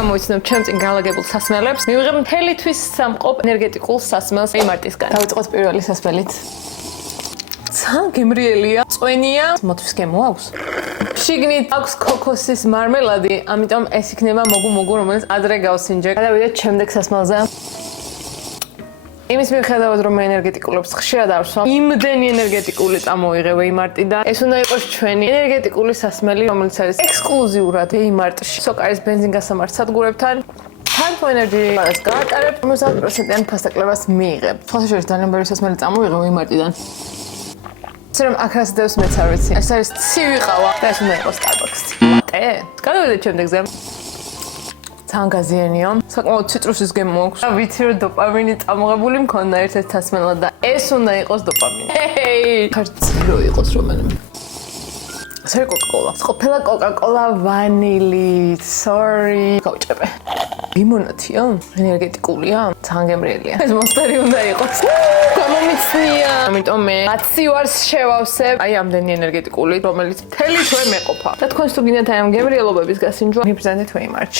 გამოვიცნობ ჩემ წინ განლაგებულ სასმელებს. მივიღებ მთელი თვის სამყოფ ენერგეტიკულ სასმელს იმარტისგან. დავიწყოთ პირველი სასმელით. გემრიელია, წვენია, მოთვის გემო აქვს. შიგნით აქვს ქოქოსის მარმელადი, ამიტომ ეს იქნება მოგუ, რომელიც ადრე გავსინჯე. გადავიდეთ შემდეგ სასმელზე. იმის მიუხედავად რომ ენერგეტიკულებს ხშირად არ ვსვამ, იმდენი ენერგეტიკული წამოვიღებ იმარტიდან. ეს უნდა იყოს ჩვენი ენერგეტიკული სასმელი, რომელიც არის ექსკლუზიურად იმარტში. სოკარის ბენზინგასამართ სადგურებთან. Tanto energy არის გაატარებ 50%-იან ფასდაკლებას მიიღებ. თვალსაჩინო ძალიან ბევრი სასმელი წამოვიღებ იმარტიდან. რომ აქ რას დევს მეც არ ვიცი. ეს არის ცივი ყავა და ეს უნდა იყოს Starbucks-ი. ლატე? გადავიდეთ შემდეგზე. ძალიან გაზიანია. საკმაოდ ციტრუსის გემო აქვს. ვიცი რომ დოპამინი წამოღებული მქონდა ერთ-ერთ სასმელად და ეს უნდა იყოს დოპამინი. ხარცრო იყოს რომელიმე. სერი კოკაკოლა. ყოფილა კოკაკოლა ვანილით. Sorry. გავჭერე. ლიმონათია? ენერგეტიკულია? ძალიან გემრიელია. ეს მონსტერი უნდა იყოს. გამომიცნია. ამიტომ მე 10 ვარს შევავსებ. აი ამდენი ენერგეტიკული, რომელიც მთელი თვე მეყოფა. და თქვენს თუ გინდათ აი ამ გემრიელობების გასინჯვა, მიბრძანეთ ვეიმარტში.